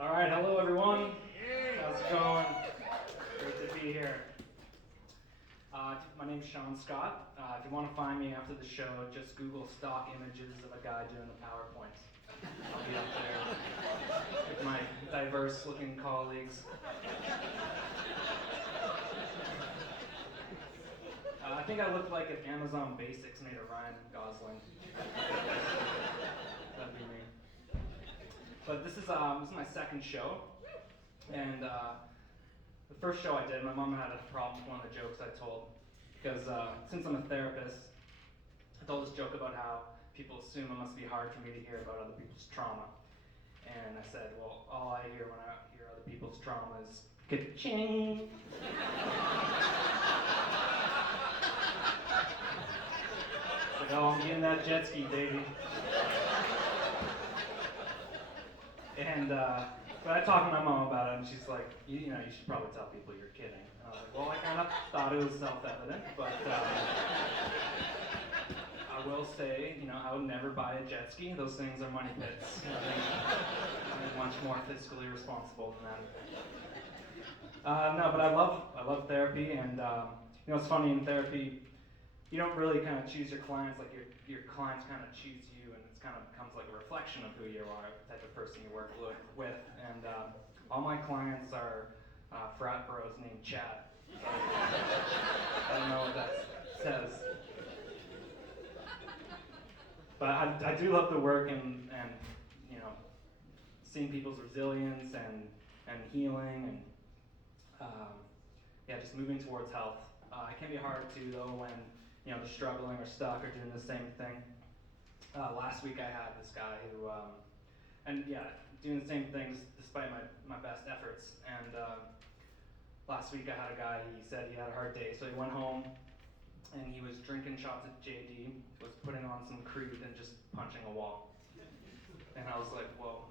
All right, hello everyone. How's it going? Great to be here. My name's Sean Scott. If you want to find me after the show, just Google stock images of a guy doing the PowerPoint. I'll be up there with my diverse-looking colleagues. I think I look like if Amazon Basics made a Ryan Gosling. That'd be me. But this is my second show, and the first show I did, my mom had a problem with one of the jokes I told, because since I'm a therapist, I told this joke about how people assume it must be hard for me to hear about other people's trauma. And I said, well, all I hear when I hear other people's trauma is ka-ching. Like, oh, I'm getting that jet ski, baby. And but I talked to my mom about it, and she's like, you know, you should probably tell people you're kidding. And I was like, well, I kind of thought it was self-evident, but I will say, you know, I would never buy a jet ski. Those things are money pits. I'm much more fiscally responsible than that. No, but I love therapy, and you know, it's funny in therapy. You don't really kind of choose your clients, like your clients kind of choose you, and it's kind of becomes like a reflection of who you are, the type of person you work with. And all my clients are frat bros named Chad. So I don't know what that says. But I do love the work and you know, seeing people's resilience and healing and yeah, just moving towards health. It can be hard too though when you know they're struggling or stuck or doing the same thing. Last week I had this guy who, and yeah, doing the same things despite my best efforts. And last week I had a guy, he said he had a hard day, so he went home and he was drinking shots of JD, was putting on some Creed and just punching a wall. And I was like, whoa,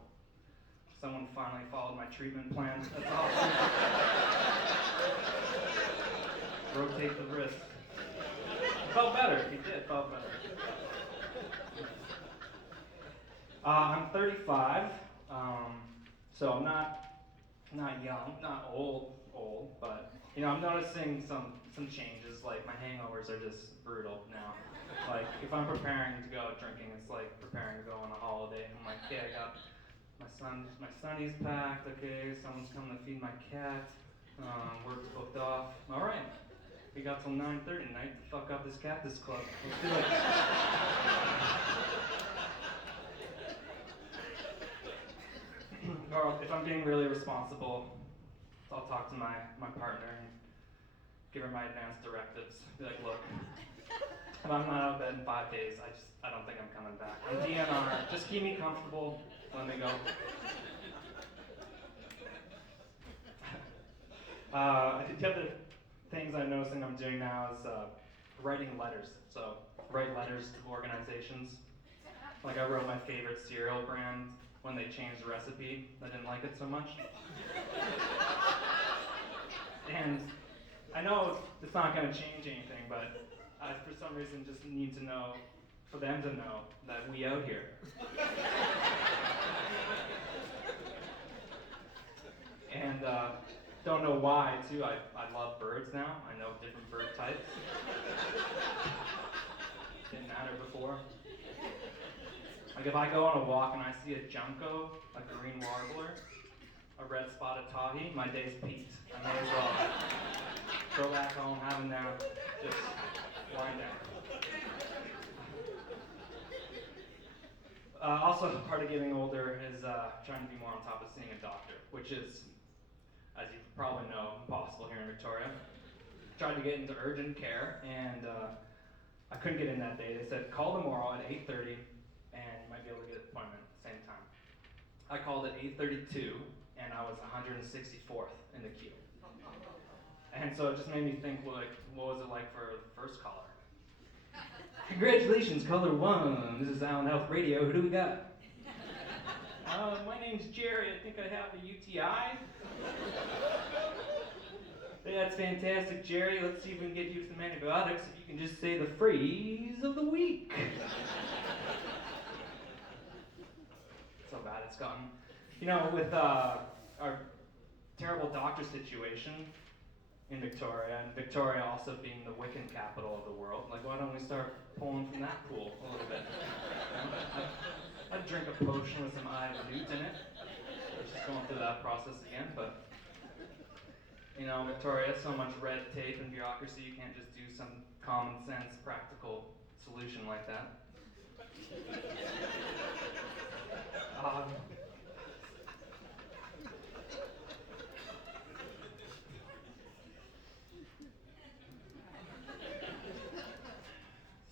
someone finally followed my treatment plan. That's awesome. Rotate the wrist. Felt better. He did. Felt better. I'm 35, so I'm not young, not old, but you know I'm noticing some changes. Like my hangovers are just brutal now. Like if I'm preparing to go out drinking, it's like preparing to go on a holiday. I'm like, okay, I got my sonny's packed. Okay, someone's coming to feed my cat. Work's booked off. All right. We got till 9:30 tonight to fuck up this cactus club. Let's do it. Or if I'm being really responsible, I'll talk to my partner and give her my advance directives. Be like, look, if I'm not out of bed in 5 days, I don't think I'm coming back. I'm DNR. Just keep me comfortable. Let me go. The other things I'm noticing I'm doing now is writing letters. So write letters to organizations. Like I wrote my favorite cereal brand when they changed the recipe. I didn't like it so much. And I know it's not going to change anything, but I for some reason just need to know, for them to know that we out here. And don't know why too. I love birds now. I know different bird types. Didn't matter before. Like if I go on a walk and I see a junco, a green warbler, a red spotted tahi, my day's peaked. I may as well go back home, have a nap, just wind down. Also, part of getting older is trying to be more on top of seeing a doctor, which is, as you probably know, impossible here in Victoria. Tried to get into urgent care, and I couldn't get in that day. They said, call tomorrow at 8:30, and you might be able to get an appointment at the same time. I called at 8:32, and I was 164th in the queue. And so it just made me think, like, what was it like for the first caller? Congratulations, caller 1. This is Allen Health Radio. Who do we got? My name's Jerry. I think I have a UTI. Hey, that's fantastic, Jerry. Let's see if we can get you some antibiotics if you can just say the phrase of the week. So bad it's gotten. With our terrible doctor situation in Victoria, and Victoria also being the Wiccan capital of the world, like, why don't we start pulling from that pool a little bit? I'd drink a potion with some eye of newt in it. Just going through that process again, but Victoria, so much red tape and bureaucracy, you can't just do some common sense, practical solution like that.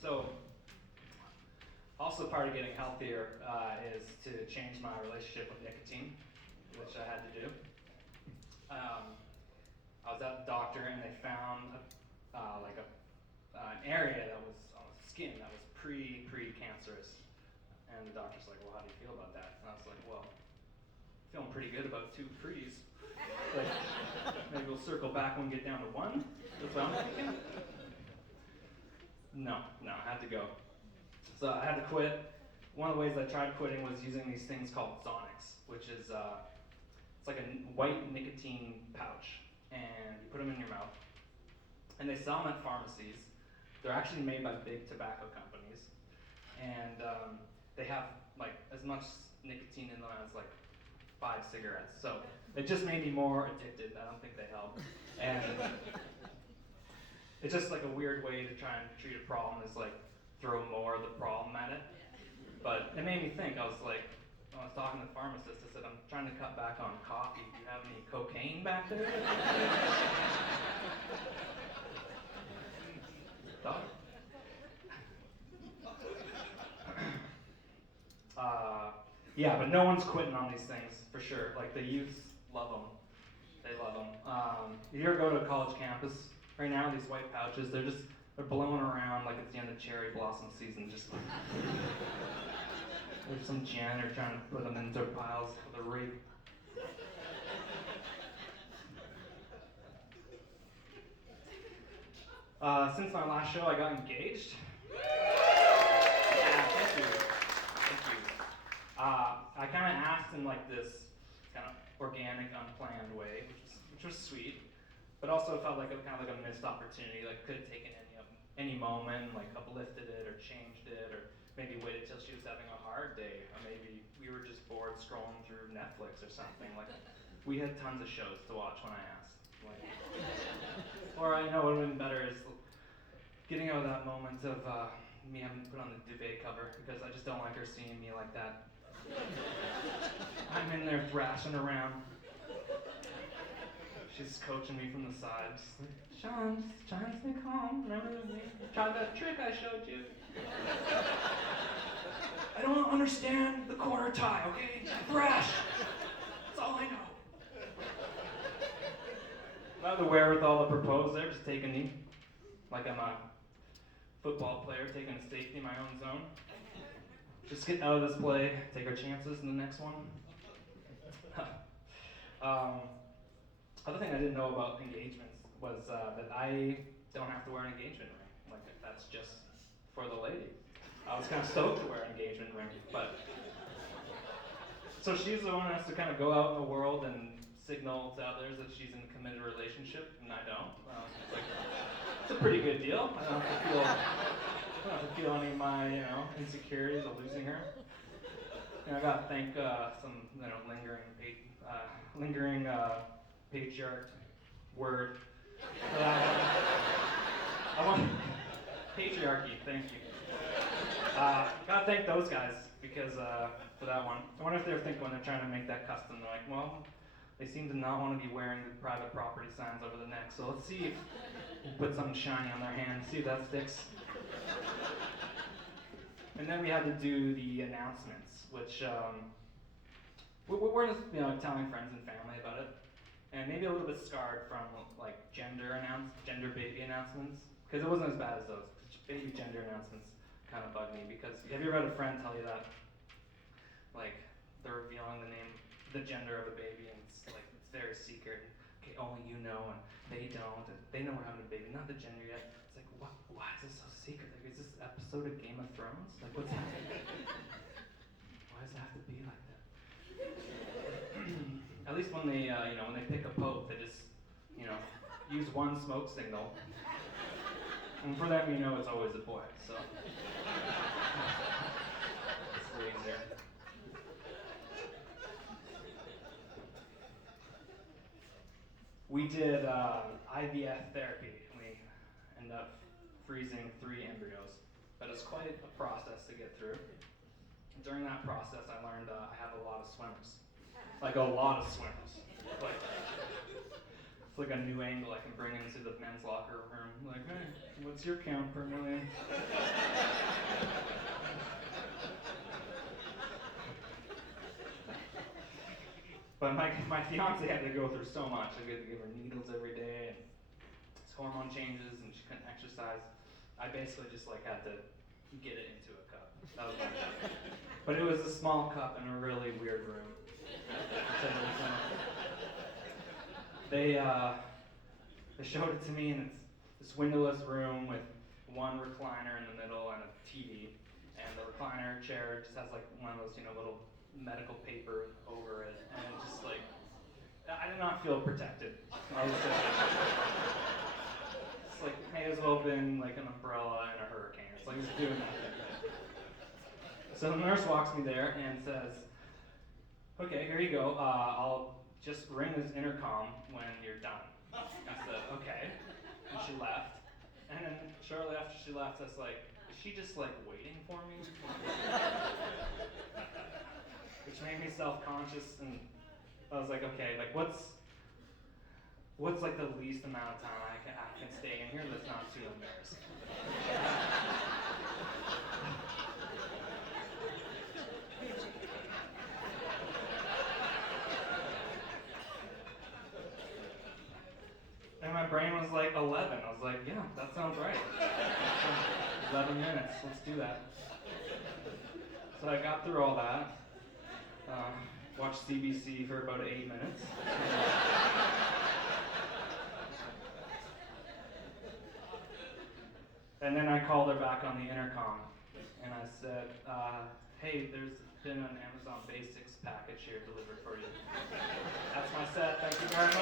So, also part of getting healthier is to change my relationship with nicotine, which I had to do. I was at the doctor and they found an area that was on the skin that was pre-cancerous. And the doctor's like, well, how do you feel about that? And I was like, well, feeling pretty good about 2 pre's. Like, maybe we'll circle back when we get down to 1. That's what I'm thinking. No, I had to go. So I had to quit. One of the ways I tried quitting was using these things called Sonics, which is it's like a white nicotine pouch, and you put them in your mouth. And they sell them at pharmacies. They're actually made by big tobacco companies, and they have like as much nicotine in them as like 5 cigarettes. So it just made me more addicted. I don't think they help. And it's just like a weird way to try and treat a problem, is like throw more of the problem at it. But it made me think. I was like, when I was talking to the pharmacist, I said, I'm trying to cut back on coffee. Do you have any cocaine back there? Doc? Yeah, but no one's quitting on these things, for sure. Like, the youth love them. They love them. If you ever go to a college campus, right now, these white pouches, they're blowing around like it's the end of cherry blossom season. Just there's some janitor trying to put them into piles with a rake. Since my last show, I got engaged. Yeah, thank you. I kind of asked in like this kind of organic, unplanned way, which was sweet, but also felt like a kind of like a missed opportunity. Like, could have taken any moment, like uplifted it or changed it, or maybe waited till she was having a hard day, or maybe we were just bored scrolling through Netflix or something. Like, we had tons of shows to watch when I asked. Like, or I know what would have been better is getting out of that moment of me having to put on the duvet cover, because I just don't like her seeing me like that. I'm in there thrashing around. She's coaching me from the side. Just like, Sean, just trying to stay calm. Remember we tried that trick I showed you? I don't understand the quarter tie, okay? Thrash. That's all I know. I have the wherewithal to propose there, just take a knee. Like I'm a football player taking a safety in my own zone. Just get out of this play, take our chances in the next one. Other thing I didn't know about engagements was that I don't have to wear an engagement ring. Like, that's just for the lady. I was kind of stoked to wear an engagement ring, but so she's the one who has to kind of go out in the world and signal to others that she's in a committed relationship, and I don't. It's a pretty good deal. I don't have to feel any of my insecurities of losing her. I got to thank some lingering patriarch word. I want patriarchy. Thank you. Gotta thank those guys because for that one. I wonder if they're thinking when they're trying to make that custom. They're like, well, they seem to not want to be wearing the private property signs over the neck. So let's see if we put something shiny on their hand. See if that sticks. And then we had to do the announcements, which we're just telling friends and family about it, and maybe a little bit scarred from like gender baby announcements, because it wasn't as bad as those. Baby gender announcements kind of bug me, because have you ever had a friend tell you that, like they're revealing the gender of a baby, and it's like it's very secret. Okay, only you know, and they don't, and they know we're having a baby, not the gender yet. It's like, what? Why is this so secret? Like, is this episode of Game of Thrones? Like, what's happening? Why does it have to be like that? at least when they, when they pick a pope, they just, use one smoke signal. And for them, it's always a boy, so. It's a little easier. We did IVF therapy. We ended up freezing 3 embryos, but it's quite a process to get through. During that process, I learned I have a lot of swimmers. Like a lot of swimmers. It's like a new angle I can bring into the men's locker room. Like, hey, what's your count per million? But my fiance had to go through so much. I had to give her needles every day, and hormone changes, and she couldn't exercise. I basically just had to get it into a cup. That was my job. But it was a small cup in a really weird room. They showed it to me, and it's this windowless room with one recliner in the middle and a TV. And the recliner chair just has one of those, little medical paper over it, and it just I did not feel protected. I was it's may as well have been an umbrella in a hurricane. It's it's doing nothing. So the nurse walks me there and says, okay, here you go. I'll just ring this intercom when you're done. I said, okay. And she left. And then shortly after she left, I was like, is she just waiting for me? Which made me self-conscious, and I was like, okay, what's the least amount of time I can stay in here that's not too embarrassing? And my brain was 11. I was like, yeah, that sounds right. 11 minutes, let's do that. So I got through all that. Watched CBC for about 8 minutes. And then I called her back on the intercom, and I said, hey, there's been an Amazon Basics package here delivered for you. That's my set, thank you very much.